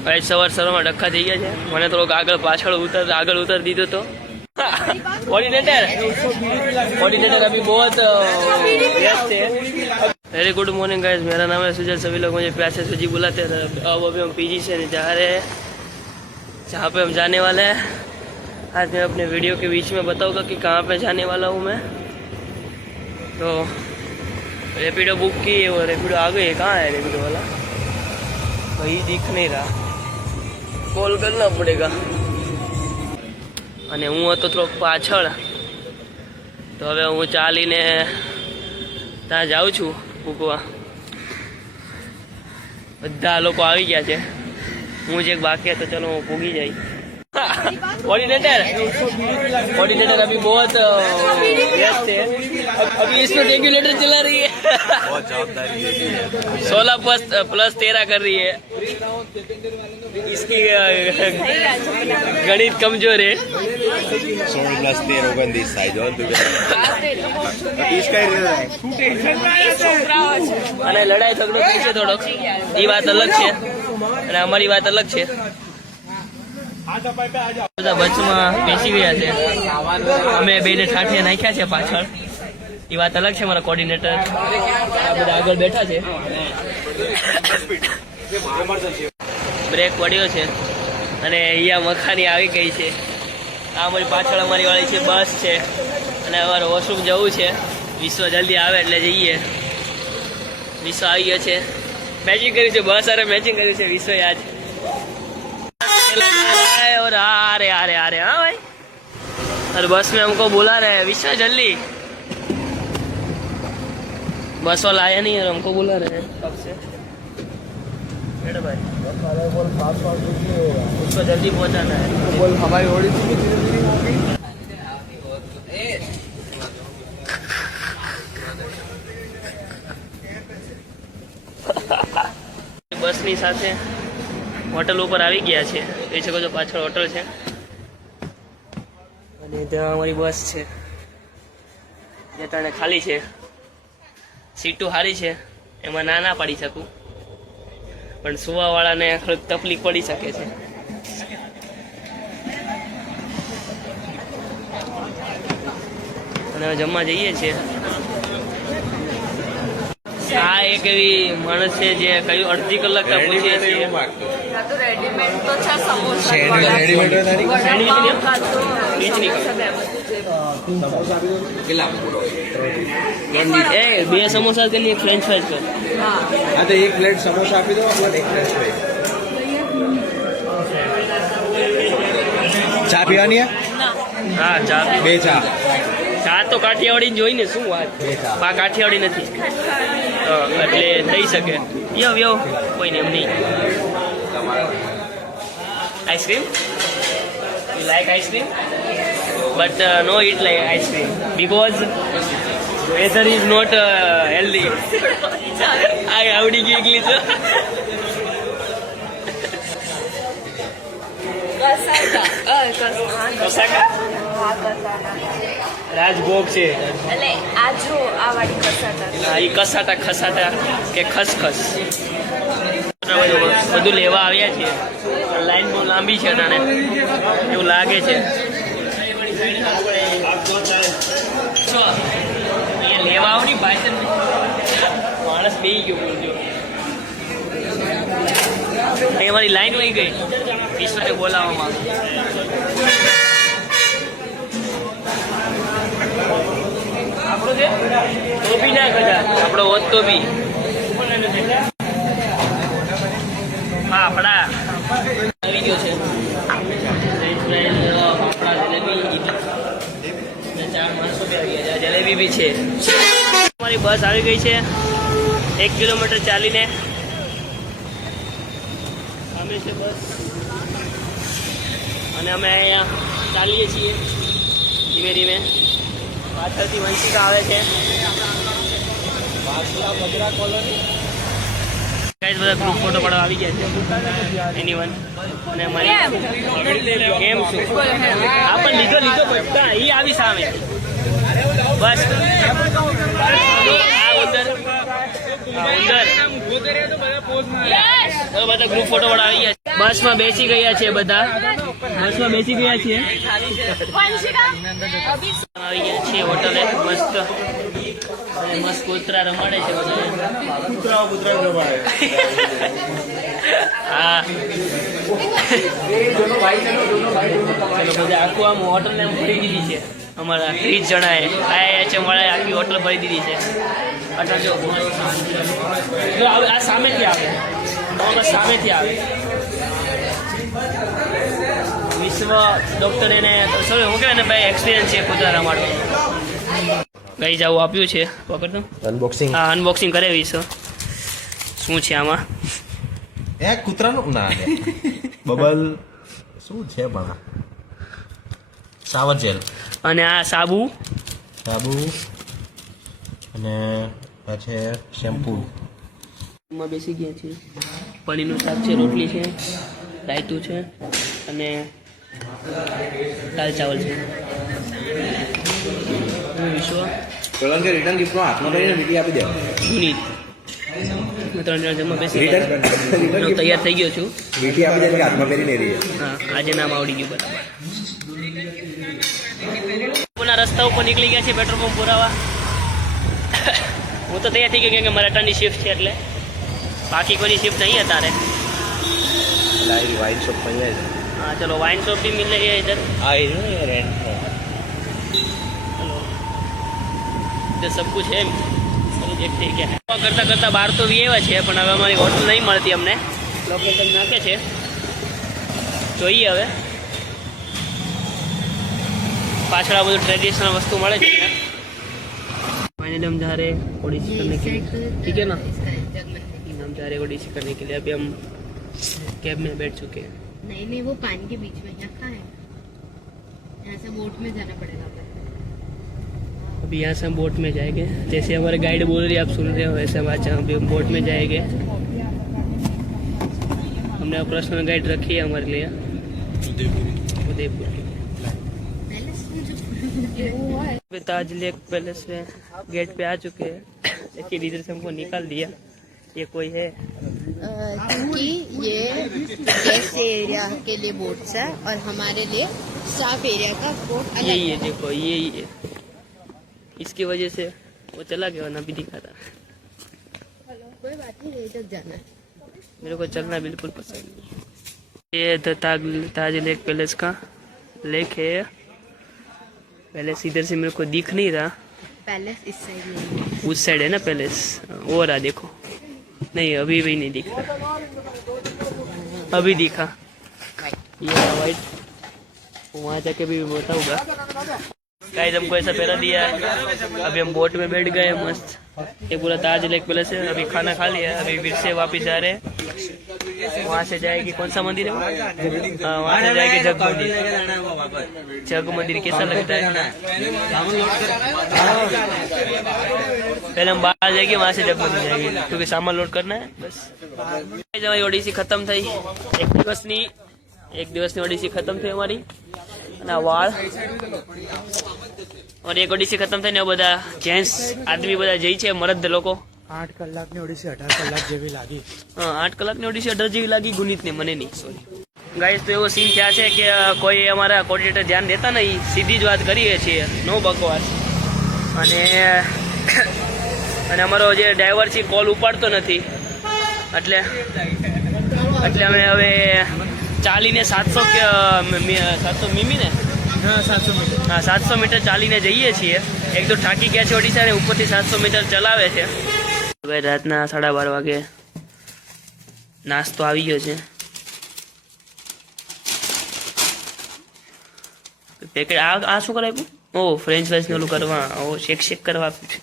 आज सवार में डक्का थी गया है। मैंने थोड़ा आगे पाछड़ उतर दीधो तो कोऑर्डिनेटर अभी बहुत व्यस्त है। वेरी गुड मॉर्निंग गाइस, मेरा नाम है सुजल। सभी लोग मुझे प्यार से सुजी बुलाते हैं। अब अभी हम पीजी से जा रहे हैं जहाँ पे हम जाने वाले हैं। आज मैं अपने वीडियो के बीच में बताऊंगा कि कहाँ पे जाने वाला हूँ मैं। तो रेपिडो बुक की, वो रेपिडो आ गई है। कहाँ है रेपिडो वाला? कहीं दिख नहीं रहा, कॉल करना पड़ेगा। અને હું હતો થોડોક પાછળ, તો હવે હું ચાલીને ત્યાં જાઉં છું મૂકવા। બધા લોકો આવી ગયા છે, હું જ એક બાકી હતો। ચલો હું પૂગી જાય। कोऑर्डिनेटर अभी बहुत व्यस्त है। अभी इसको रेगुलेटर चला रही है। बहुत जवाबदारी है। 16+13 कर रही है। इसकी गणित कमजोर है। 16+13 साइज और અને લડાઈ ઝઘડો છે થોડોક, એ વાત અલગ છે અને અમારી વાત અલગ છે। બધા બસમાં બેસી ગયા છે, અમે બેને ઠાઠિયા નાખ્યા છે પાછળ, એ વાત અલગ છે। મારા કોઓર્ડિનેટર આ બધા આગળ બેઠા છે। બ્રેક પડ્યો છે અને અહીંયા મખાની આવી ગઈ છે। આ અમારી પાછળ અમારી વાળી છે બસ છે અને અમારે વોશરૂમ જવું છે। વિશ્વ જલ્દી આવે એટલે જઈએ। વિશ્વ આવી ગયો છે, મેચિંગ કર્યું છે બસ અરે મેચિંગ કર્યું છે વિશ્વ आज। और आ रहे हाँ भाई, और बस में हमको बुला रहे हैं विश्वा जल्दी। बस वाला आया नहीं और हमको बुला रहे हैं कब से। भाई उसको जल्दी पहुंचाना है। बोल हमारी ओड़ी बस ની સાથે હોટલ ઉપર આવી ગયા છે। જોઈ શકો છો પાછળ હોટલ છે અને ત્યાં અમારી બસ છે જે તને ખાલી છે। સીટો સારી છે, એમાં ના પાડી શકું, પણ સુવાવાળાને થોડીક તકલીફ પડી શકે છે। અને હવે જમવા જઈએ છીએ। આ એક એવી માણસ છે જે કયું અડધી કલાક પૂછીએ છીએ। બે સમોસા के लिए फ्रेंच फ्राइज कर। हाँ तो एक प्लेट समोसा आपी दो और एक फ्रेंच फ्राइज। ચા પીવાની है? हाँ चा બે ચા। ચા તો કાઠિયાવાડી જોઈ ને શું વાત, પા કાઠિયાવાડી નથી એટલે થઈ શકે। યો યો કોઈ ને એમ નહીં। Ice cream, you like ice cream but no it like ice cream because weather is not healthy. આ આવડી ગઈ ઇંગ્લિશ। રાજભોગ છે એટલે આ જો આ વાળી કસાટા, હા એ કસાટા ખસાટા કે ખસખસ બધું લેવા આવ્યા છીએ। લાઈન બહુ લાંબી છે તાને એવું લાગે છે। અહીંયા લેવા આવો ની ભાઈ, માણસ બેસી ગયો બોલજો। અહીં અમારી લાઈન વહી ગઈ વિશ્વને બોલાવવામાં। આપણો છે તો બી ના કદાચ આપણો હોત તો બી ફાફડા આવી ગયો છે। ફાફડા જલેબી, ચાર માણસો બી આવી ગયા, જલેબી બી છે। અમારી બસ આવી ગઈ છે 1 કિલોમીટર ચાલીને। સામે છે બસ અને અમે અહીંયા ચાલીએ છીએ ધીમે ધીમે। પાછળથી વંશિકા આવે છે। બધા ગ્રુપ ફોટો પાડવા આવી ગયા છે એનીવન। અને મારી કેમ છું આ પણ લીધો બધા એ આવી સામે બસ ઉંદર બધા ગ્રુપ ફોટો વાળા આવી ગયા। બસમાં બેસી ગયા છે બધા, બસમાં બેસી ગયા છીએ, આવી ગયા છીએ હોટલે. મસ્ત અને મસ્ત કૂતરા રમાડે છે બધા. હા ચલો બધા આખું આમ હોટલ ને ભરી દીધી છે. અમારા 30 જણાએ આયા છે, મળે આખી હોટલ ભરી દીધી છે. અટલ જો આ સામેથી આવે, સામેથી આવે. વિશ્વ ડોક્ટર એને સોરી હું કહેવાય ને ભાઈ એક્સપિરિયન્સ છે કૂતરા રમાડવાનો. ગઈ જાવું આપ્યું છે, પકડ દો. અનબોક્સિંગ. હા અનબોક્સિંગ કરે વિશ્વ. શું છે આમાં? એ કૂતરાનું ના બબલ શું છે પણ શાવર જેલ અને આ સાબુ અને પછી શેમ્પુ. માં બેસી ગયા છીએ. પનીરનું શાક છે, રોટલી છે, રાયતું છે અને દાલ ચાવલ છે. વિશ્વ કારણ કે રિટર્ન ગિફ્ટનો હાથમાં લઈને વીટી આપી દે. સુનીત 3 જણા જમવા બેસી ગયા. હું તૈયાર થઈ ગયો છું. વીટી આપી દે કે હાથમાં પહેરીને રહી. હા આજે નામ આવડી ગયું બરાબર. પુના રસ્તા ઉપર નીકળી ગયા છે પેટ્રોલ પંપ પુરાવા. હું તો તૈયાર થઈ ગયો કેમ કે મરાઠાની શિફ્ટ છે એટલે. બાકી કોઈની શિફ્ટ નહીં અત્યારે. लाइव वाइन शॉप पर है. हाँ चलो वाइन शॉप भी मिल रही है इधर. हाँ ये रेंट चलो इधर सब कुछ है. चलो देखते हैं क्या है. करता करता बाहर तो भी આવ્યા છે પણ હવે અમારી હોટલ નહીં મળતી અમને. લોકેશન નાખે છે, જોઈએ હવે. पाछड़ वो ट्रेडिशनल वस्तु મળે છે. फाइनली हम जा रहे हैं ओडिसी करने के लिए. ठीक है ना, हम जा रहे हैं ओडिसी करने के लिए. अभी हम कैब में बैठ चुके हैं. नहीं वो पानी के बीच में यहाँ कहाँ है? यहाँ से बोट में जाना पड़ेगा. अभी यहाँ से हम बोट में जाएंगे. जैसे हमारे गाइड बोल रही है आप सुन रहे हो वैसे हम आज अभी हम बोट में जाएंगे. हमने पर्सनल गाइड रखी है हमारे लिए उदयपुर की. ताज लेक पैलेस में गेट पे आ चुके हैं. लेकिन इधर से हमको निकाल दिया. ये कोई है क्योंकि ये गेस्ट एरिया के लिए बोट्स है और हमारे लिए स्टाफ एरिया का बोट अलग यही है. देखो यही है, इसकी वजह से वो चला गया वरना भी दिखा था. कोई बात नहीं, यही तक जाना है. मेरे को चलना बिल्कुल पसंद नहीं. ये ताज लेक पैलेस का लेक है. पैलेस इधर से मेरे को दिख नहीं रहा. पैलेस इस साइड में, उस साइड है ना पैलेस. वो रहा देखो. नहीं अभी भी नहीं दिख रहा. अभी दिखा ये वाइट. वहाँ जाके भी बताऊंगा. गाइस हमको ऐसा पहला दिया है. अभी हम बोट में बैठ गए मस्त. ये पूरा ताज लेक पैलेस है. अभी खाना खा लिया. अभी फिर से वापस जा रहे हैं. वहाँ से जाएगी कौन सा मंदिर है वो? हाँ वहाँ से जाएगी जग मंदिर. जग मंदिर कैसा लगता है? पहले हम बाहर जाएंगे वहाँ से जग मंदिर जाएंगे क्योंकि सामान लोड करना है बस. हमारी ओडिसी खत्म थी. एक દિવસની ઓડિસી ખતમ થઈ અમારી. અને વાળ और एक ઓડિસી ખતમ થઈને બધા જેન્ટ્સ આદમી બધા જઈ છે મરદ લોકો. 8 કલાકની ઓડિસી 18 કલાક જેવી લાગી. હા 8 કલાકની ઓડિસી 18 જેવી લાગી. ગુનિતને મને નહીં સોરી. ગાઈસ તો એવો સીન થયા છે કે કોઈ અમારા કોર્ડિનેટર ધ્યાન દેતા નહીં. સીધી જ વાત કરીએ છીએ, નો બકવાસ. અને અમારો જે ડ્રાઈવર છે કોલ ઉપાડતો નથી એટલે અમે હવે ચાલીને 700 મીમી ને 700 મીટર ચાલીને જઈએ છીએ. એક તો થાકી ગયા છે ઓડિશા ને ઉપરથી 700 મીટર ચલાવે છે. ભાઈ રાતના 12:30 વાગે નાસ્તો આવી ગયો છે. પેકેટ આ શું કરાવ્યું? ઓ ફ્રેન્ચ ફ્રાઈસ ને ઓલું કરવા શેક કરવા આપ્યું છે.